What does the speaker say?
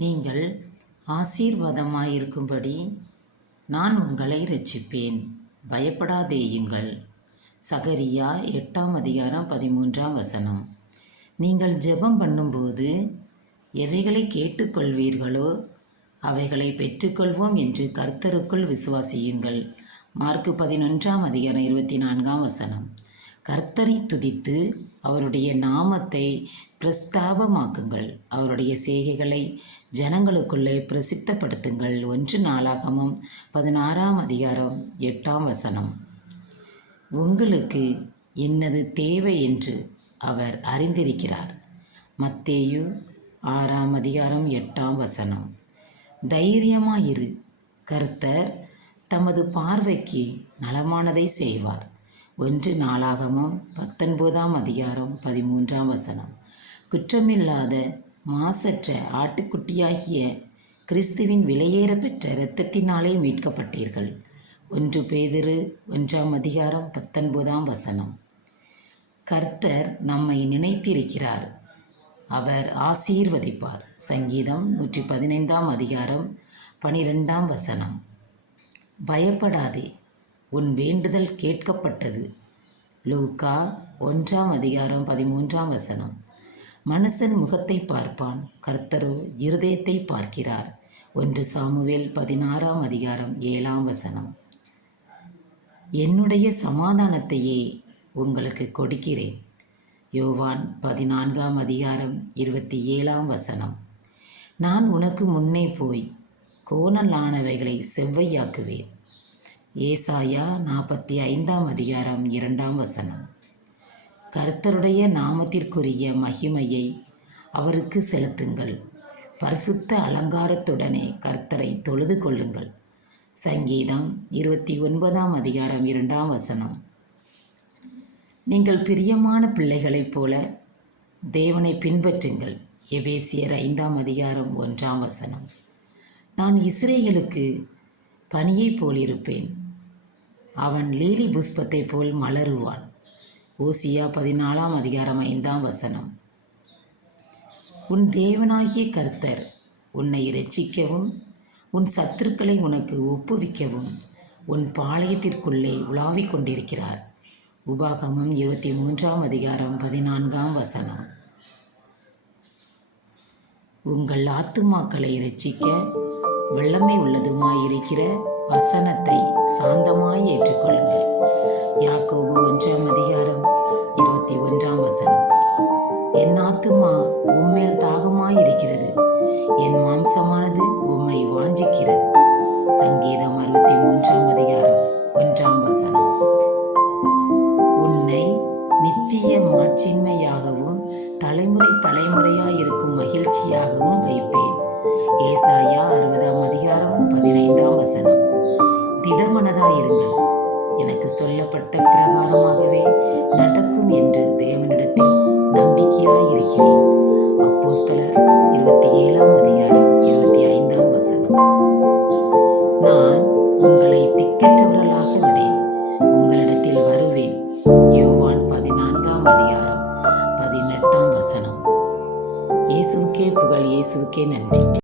நீங்கள் ஆசீர்வாதமாயிருக்கும்படி நான் உங்களை ரசிப்பேன் பயப்படாதேயுங்கள். சகரியா எட்டாம் அதிகாரம் பதிமூன்றாம் வசனம். நீங்கள் ஜெபம் பண்ணும்போது எவைகளை கேட்டுக்கொள்வீர்களோ அவைகளை பெற்றுக்கொள்வோம் என்று கர்த்தருக்குள் விசுவாசியுங்கள். மார்க்கு பதினொன்றாம் அதிகாரம் இருபத்தி நான்காம் வசனம். கர்த்தரை துதித்து அவருடைய நாமத்தை பிரஸ்தாபமாக்குங்கள். அவருடைய செய்கைகளை ஜனங்களுக்குள்ளே பிரசித்தப்படுத்துங்கள். ஒன்று நாளாகமும் பதினாறாம் அதிகாரம் எட்டாம் வசனம். உங்களுக்கு என்னது தேவை என்று அவர் அறிந்திருக்கிறார். மத்தேயு ஆறாம் அதிகாரம் எட்டாம் வசனம். தைரியமாயிரு. கர்த்தர் தமது பார்வைக்கு நலமானதை செய்வார். ஒன்று நாளாகமும் பத்தொன்பதாம் அதிகாரம் பதிமூன்றாம் வசனம். குற்றமில்லாத மாசற்ற ஆட்டுக்குட்டியாகிய கிறிஸ்துவின் விலையேற பெற்ற இரத்தத்தினாலே மீட்கப்பட்டீர்கள். ஒன்று பேதிரு ஒன்றாம் அதிகாரம் பத்தொன்பதாம் வசனம். கர்த்தர் நம்மை நினைத்திருக்கிறார். அவர் ஆசீர்வதிப்பார். சங்கீதம் நூற்றி பதினைந்தாம் அதிகாரம் பனிரெண்டாம் வசனம். பயப்படாதே உன் வேண்டுதல் கேட்கப்பட்டது. லூகா ஒன்றாம் அதிகாரம் பதிமூன்றாம் வசனம். மனுஷன் முகத்தை பார்ப்பான் கர்த்தரோ இருதயத்தை பார்க்கிறார். ஒன்று சாமுவேல் பதினாறாம் அதிகாரம் ஏழாம் வசனம். என்னுடைய சமாதானத்தையே உங்களுக்கு கொடுக்கிறேன். யோவான் பதினான்காம் அதிகாரம் இருபத்தி ஏழாம் வசனம். நான் உனக்கு முன்னே போய் கோணலானவைகளை செவ்வையாக்குவேன். ஏசாயா நாற்பத்தி ஐந்தாம் அதிகாரம் இரண்டாம் வசனம். கர்த்தருடைய நாமத்திற்குரிய மகிமையை அவருக்கு செலுத்துங்கள். பரிசுத்த அலங்காரத்துடனே கர்த்தரை தொழுது கொள்ளுங்கள். சங்கீதம் இருபத்தி ஒன்பதாம் அதிகாரம் இரண்டாம் வசனம். நீங்கள் பிரியமான பிள்ளைகளைப் போல தேவனை பின்பற்றுங்கள். எபேசியர் ஐந்தாம் அதிகாரம் ஒன்றாம் வசனம். நான் இஸ்ரேலுக்கு பணியைப் போலிருப்பேன். அவன் லீலி புஷ்பத்தைப் போல் மலருவான். ஓசியா பதினாலாம் அதிகாரம் ஐந்தாம் வசனம். உன் தேவனாகிய கர்த்தர் உன்னை இரட்சிக்கவும் உன் சத்துருக்களை உனக்கு ஒப்புவிக்கவும் உன் பாளையத்திற்குள்ளே உலாவிக் கொண்டிருக்கிறார். உபாகமம் இருபத்தி மூன்றாம் அதிகாரம் பதினான்காம் வசனம். உங்கள் ஆத்துமாக்களை இரட்சிக்க வல்லமை உள்ளதுமாயிருக்கிற வசனத்தை சாந்தமாய் ஏற்றுக்கொள்ளுங்கள். யாக்கோபு ஒன்றாம் அதிகாரம் இருபத்தி ஒன்றாம் வசனம். என் ஆத்துமா உம்மேல் தாகமாயிருக்கிறது. என் மாம்சமானது உம்மை வாஞ்சிக்கிறது. சங்கீதம் அறுபத்தி மூன்றாம் அதிகாரம் ஒன்றாம் வசனம். உன்னை நித்திய மாட்சின்மையாகவும் தலைமுறை தலைமுறையாய் இருக்கும் மகிழ்ச்சியாகவும் வைப்பேன். ஏசாயா அறுபதாம் அதிகாரம் என்று தேவனிடத்தில் நம்பிக்கையாயிருக்கிறேன் அப்போஸ்தலர் இருபத்தி ஏழாம் அதிகாரம் இருபத்தி ஐந்தாம் வசனம். நான் உங்களை திக்கற்றவர்களாக விடேன் உங்களிடத்தில் வருவேன். யோவான் பதினான்காம் அதிகாரம் பதினெட்டாம் வசனம். இயேசுக்கே புகழ் இயேசுக்கே நன்றி.